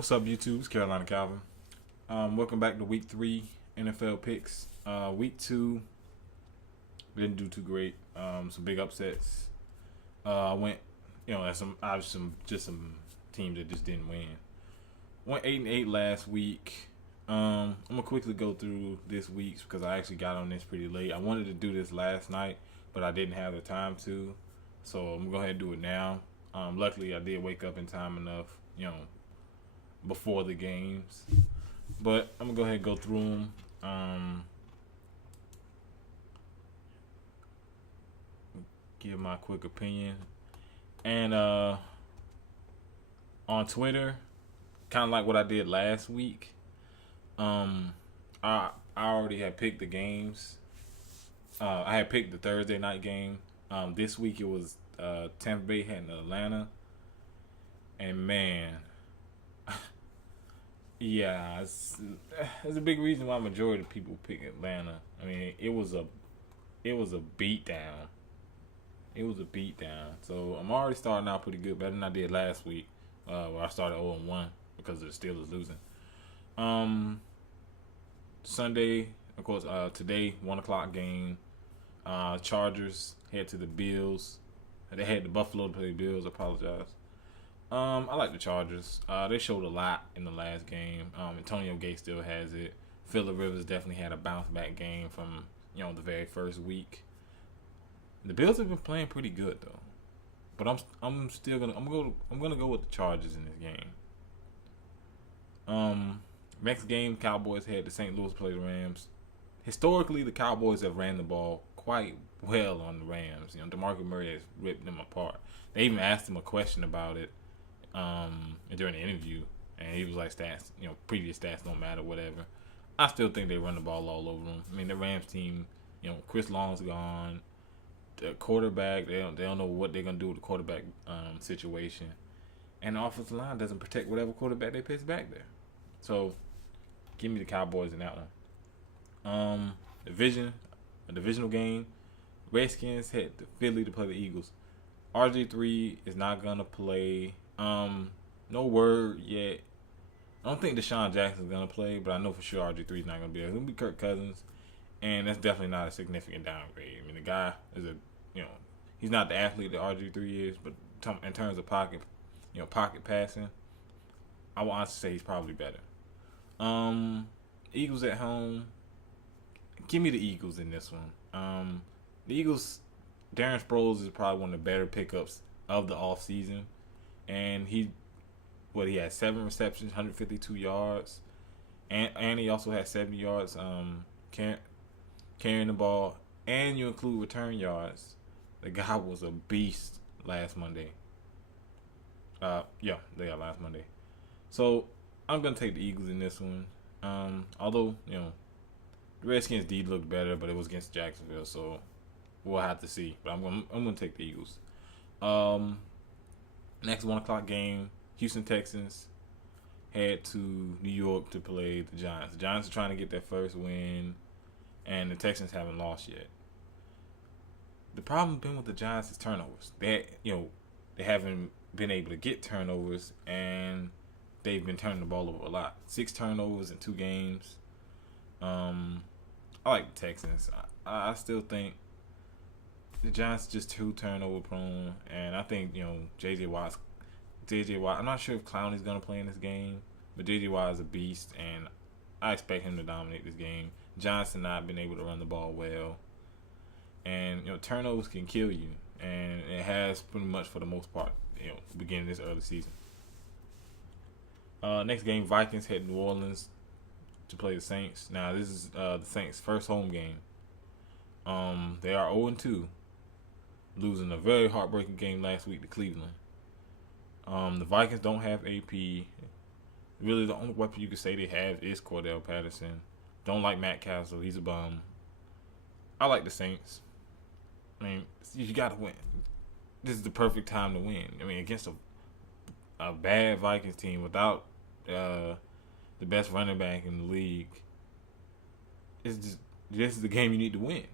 What's up, YouTube? It's Carolina Calvin. Welcome back to Week 3 NFL picks. Week 2 didn't do too great. Some big upsets. I went, and some teams that just didn't win. Went 8-8 last week. I'm gonna quickly go through this week's because I actually got on this pretty late. I wanted to do this last night, but I didn't have the time to, so I'm gonna go ahead and do it now. Luckily, I did wake up in time enough, before the games. But I'm gonna go ahead and go through them. Give my quick opinion. And on Twitter, kind of like what I did last week. I already had picked the games. I had picked the Thursday night game. This week it was Tampa Bay heading to Atlanta. And man, yeah, it's a big reason why majority of people pick Atlanta. I mean, it was a beatdown. It was a beatdown. So I'm already starting out pretty good, better than I did last week, where I started 0-1 because the Steelers losing. Sunday, of course, today 1:00 game. Chargers head to the Bills. They had the Buffalo to play the Bills. I apologize. I like the Chargers. They showed a lot in the last game. Antonio Gates still has it. Phillip Rivers definitely had a bounce back game from the very first week. The Bills have been playing pretty good though, but I'm gonna go with the Chargers in this game. Next game, Cowboys had the St. Louis play the Rams. Historically, the Cowboys have ran the ball quite well on the Rams. DeMarco Murray has ripped them apart. They even asked him a question about it during the interview, and he was like, "Stats, previous stats don't matter, whatever." I still think they run the ball all over them. I mean, the Rams team, Chris Long's gone. The quarterback, they don't know what they're gonna do with the quarterback situation, and the offensive line doesn't protect whatever quarterback they pitch back there. So, give me the Cowboys in that one. A divisional game. Redskins hit the Philly to play the Eagles. RG3 is not gonna play. No word yet. I don't think Deshaun Jackson's gonna play, but I know for sure RG3 is not gonna be there. It's gonna be Kirk Cousins, and that's definitely not a significant downgrade. I mean, the guy is he's not the athlete that RG3 is, but in terms of pocket passing, I will honestly say he's probably better. Eagles at home. Give me the Eagles in this one. The Eagles, Darren Sproles is probably one of the better pickups of the offseason. And he had 7 receptions, 152 yards. And he also had 70 yards carrying the ball. And you include return yards. The guy was a beast last Monday. Last Monday. So I'm going to take the Eagles in this one. Although, the Redskins D looked better, but it was against Jacksonville, so we'll have to see. But I'm going to take the Eagles. Next 1:00 game, Houston Texans head to New York to play the Giants. The Giants are trying to get their first win, and the Texans haven't lost yet. The problem been with the Giants is turnovers. They haven't been able to get turnovers, and they've been turning the ball over a lot. 6 turnovers in 2 games. I like the Texans. I still think the Giants are just too turnover prone, and I think J.J. Watt. I'm not sure if Clowney's gonna play in this game, but J.J. Watt is a beast, and I expect him to dominate this game. Giants have not been able to run the ball well, and turnovers can kill you, and it has pretty much for the most part. Beginning this early season. Next game, Vikings head to New Orleans to play the Saints. Now this is the Saints' first home game. They are 0-2, losing a very heartbreaking game last week to Cleveland. The Vikings don't have AP. Really, the only weapon you could say they have is Cordell Patterson. Don't like Matt Castle. He's a bum. I like the Saints. I mean, you got to win. This is the perfect time to win. I mean, against a bad Vikings team without the best running back in the league, this is the game you need to win.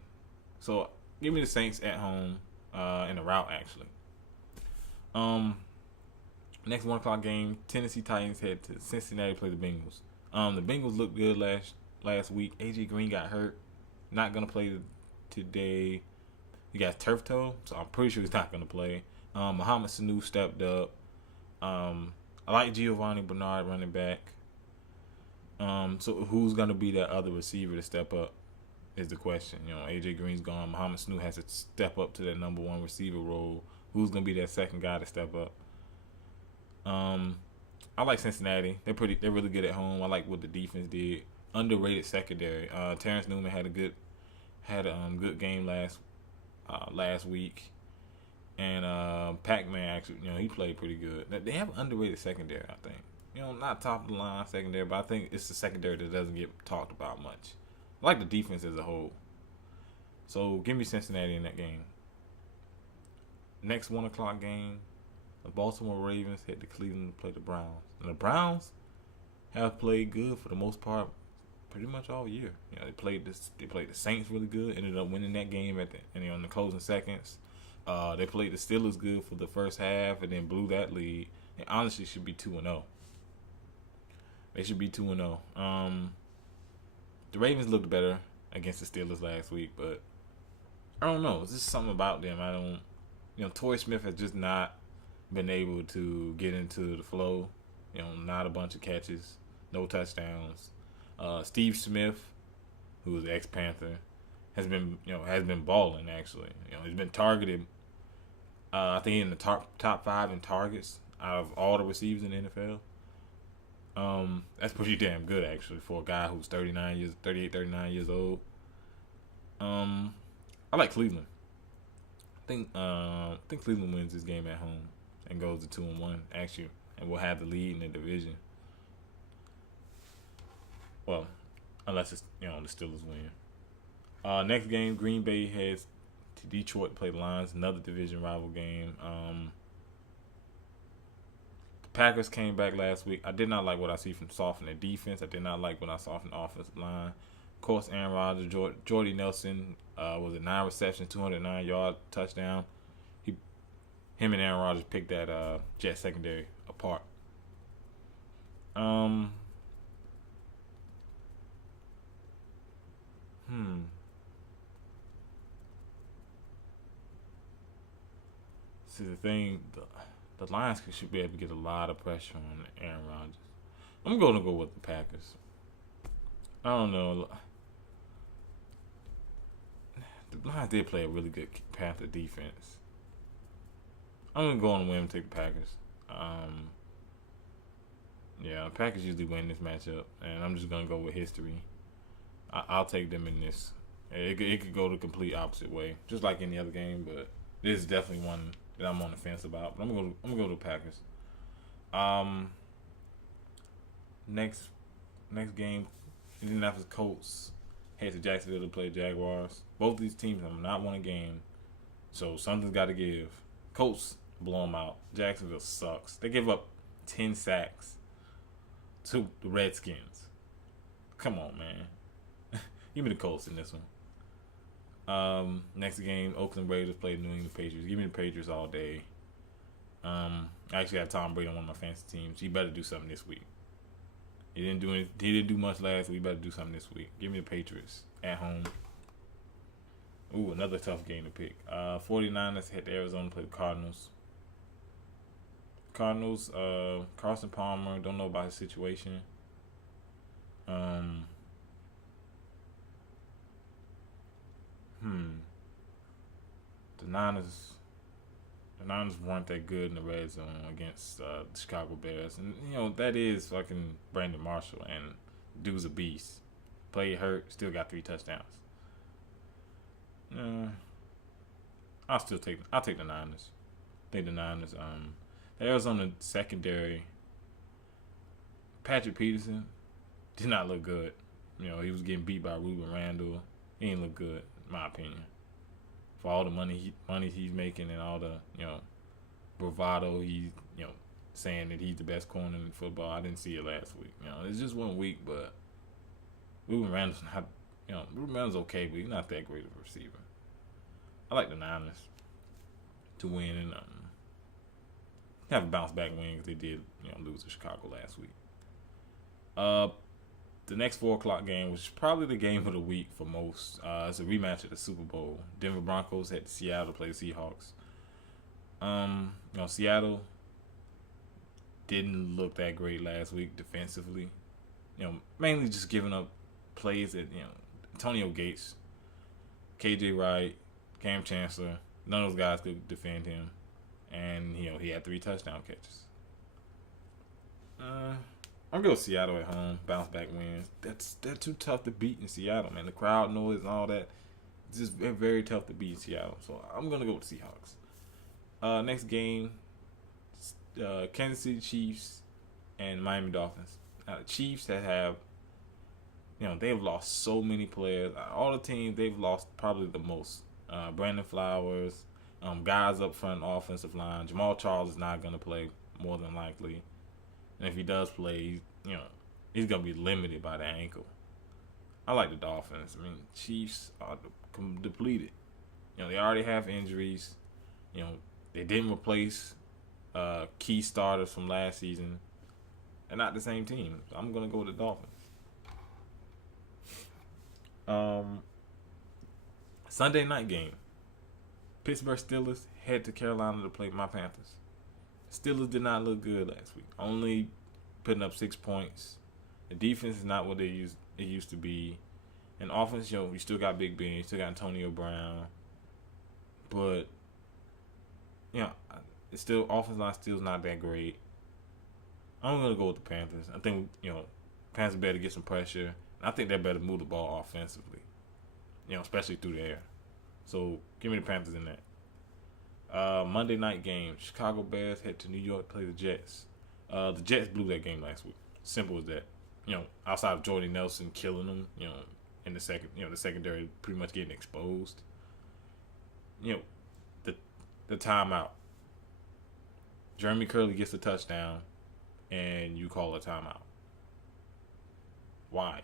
So, give me the Saints at home in a rout, actually. Next 1 o'clock game, Tennessee Titans head to Cincinnati to play the Bengals. The Bengals looked good last week. AJ Green got hurt, not gonna play today. He got turf toe, so I'm pretty sure he's not gonna play. Mohamed Sanu stepped up. I like Giovanni Bernard running back. So who's gonna be that other receiver to step up is the question. AJ Green's gone. Mohamed Sanu has to step up to that number one receiver role. Who's gonna be that second guy to step up? I like Cincinnati. They're really good at home. I like what the defense did. Underrated secondary. Terrence Newman had a good game last week, and Pac-Man actually, he played pretty good. They have an underrated secondary, I think. Not top of the line secondary, but I think it's the secondary that doesn't get talked about much. I like the defense as a whole. So give me Cincinnati in that game. Next 1 o'clock game, the Baltimore Ravens head to Cleveland to play the Browns. And the Browns have played good for the most part, pretty much all year. They played the Saints really good. Ended up winning that game in the closing seconds. They played the Steelers good for the first half and then blew that lead. They honestly should be 2-0. They should be 2-0. The Ravens looked better against the Steelers last week, but I don't know. It's just something about them. Torrey Smith has just not been able to get into the flow. Not a bunch of catches, no touchdowns. Steve Smith, who is an ex-Panther, has been balling actually. He's been targeted. I think in the top 5 in targets out of all the receivers in the NFL. That's pretty damn good actually for a guy who's 39 years old. I like Cleveland. I think Cleveland wins this game at home and goes to 2-1 actually, and will have the lead in the division. Well, unless it's the Steelers win. Next game, Green Bay heads to Detroit to play the Lions, another division rival game. The Packers came back last week. I did not like what I saw from the defense. I did not like what I saw from the offensive line. Of course, Aaron Rodgers, Jordy Nelson was a 9 reception, 209-yard touchdown. Him and Aaron Rodgers picked that Jet secondary apart. See, the thing, the Lions should be able to get a lot of pressure on Aaron Rodgers. I'm going to go with the Packers. I don't know. The Lions did play a really good Panther defense. I'm going to go on a whim and take the Packers. The Packers usually win this matchup, and I'm just going to go with history. I'll take them in this. It could go the complete opposite way, just like any other game, but this is definitely one that I'm on the fence about. But I'm gonna go to the Packers. Next game, Indianapolis Colts head to Jacksonville to play Jaguars. Both of these teams have not won a game, so something's got to give. Colts blow them out. Jacksonville sucks. They give up 10 sacks to the Redskins. Come on, man. Give me the Colts in this one. Next game, Oakland Raiders play New England Patriots. Give me the Patriots all day. I actually have Tom Brady on one of my fantasy teams. He better do something this week. He didn't do much last week. He better do something this week. Give me the Patriots at home. Ooh, another tough game to pick. 49ers head to Arizona to play the Cardinals. Carson Palmer, don't know about his situation. The Niners weren't that good in the red zone against the Chicago Bears. And, that is fucking Brandon Marshall, and dude's a beast. Played hurt, still got 3 touchdowns. I'll take the Niners. I think the Niners. The Arizona secondary, Patrick Peterson did not look good. He was getting beat by Ruben Randall. He didn't look good, in my opinion. For all the money he's making and all the bravado he's saying that he's the best corner in football. I didn't see it last week. It's just 1 week, but Ruben Randall's not. Ruben Randall's okay, but he's not that great of a receiver. I like the Niners to win and have a bounce back win because they did lose to Chicago last week. The next 4 o'clock game, which is probably the game of the week for most, it's a rematch at the Super Bowl. Denver Broncos had Seattle play the Seahawks. Seattle didn't look that great last week defensively. Mainly just giving up plays at Antonio Gates, KJ Wright, Cam Chancellor. None of those guys could defend him, and he had 3 touchdown catches. I'm going with Seattle at home. Bounce back wins. They're too tough to beat in Seattle, man. The crowd noise and all that. It's just very tough to beat in Seattle. So I'm gonna go with the Seahawks. Next game, Kansas City Chiefs and Miami Dolphins. Now the Chiefs that have, they've lost so many players. All the teams they've lost probably the most. Brandon Flowers, guys up front, offensive line. Jamal Charles is not gonna play more than likely. And if he does play, he's going to be limited by the ankle. I like the Dolphins. I mean, Chiefs are depleted. They already have injuries. They didn't replace key starters from last season. They're not the same team. So I'm going to go with the Dolphins. Sunday night game. Pittsburgh Steelers head to Carolina to play my Panthers. Steelers did not look good last week. Only putting up 6 points. The defense is not what it used to be. And offense, you still got Big Ben, you still got Antonio Brown. But, it's still, offense line still not that great. I'm going to go with the Panthers. I think, Panthers better get some pressure. I think they better move the ball offensively. Especially through the air. So, give me the Panthers in that. Monday night game. Chicago Bears head to New York to play the Jets. The Jets blew that game last week. Simple as that. Outside of Jordy Nelson killing them, in the second, the secondary pretty much getting exposed. The timeout. Jeremy Curley gets a touchdown, and you call a timeout. Why?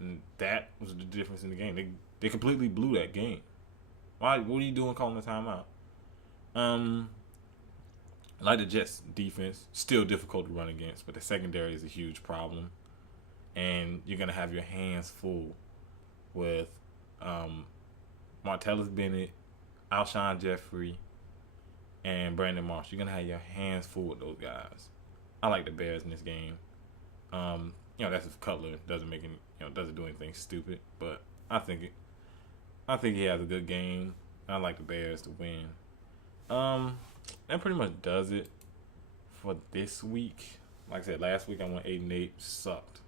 And that was the difference in the game. They completely blew that game. Why? What are you doing calling a timeout? Like the Jets defense, still difficult to run against, but the secondary is a huge problem. And you're going to have your hands full with Martellus Bennett, Alshon Jeffrey, and Brandon Marsh. You're going to have your hands full with those guys. I like the Bears in this game. That's if Cutler doesn't doesn't do anything stupid, but I think he has a good game. I like the Bears to win. That pretty much does it for this week. Like I said, last week I went 8-8. Sucked.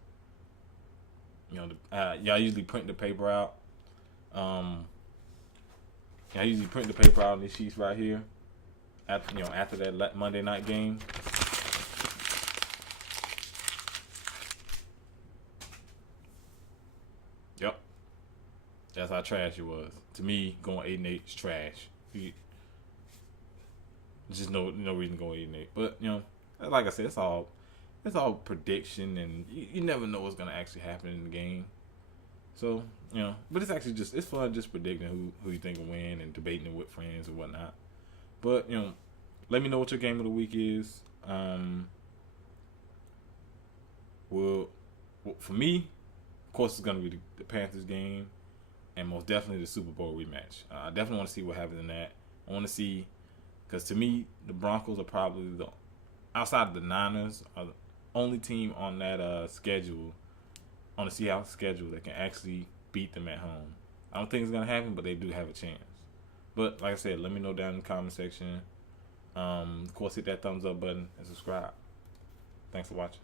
Y'all usually print the paper out. I usually print the paper out on these sheets right here. After that Monday night game. Yep. That's how trash it was. To me, going 8-8 is trash. There's just no reason to go 8-8. But like I said, it's all prediction, and you never know what's gonna actually happen in the game. So but it's actually it's fun just predicting who you think will win and debating it with friends and whatnot. But let me know what your game of the week is. Well, for me, of course, it's gonna be the Panthers game, and most definitely the Super Bowl rematch. I definitely want to see what happens in that. I want to see, because to me, the Broncos are probably outside of the Niners, are the only team on that schedule, on the Seahawks schedule, that can actually beat them at home. I don't think it's gonna happen, but they do have a chance. But like I said, let me know down in the comment section. Of course, hit that thumbs up button and subscribe. Thanks for watching.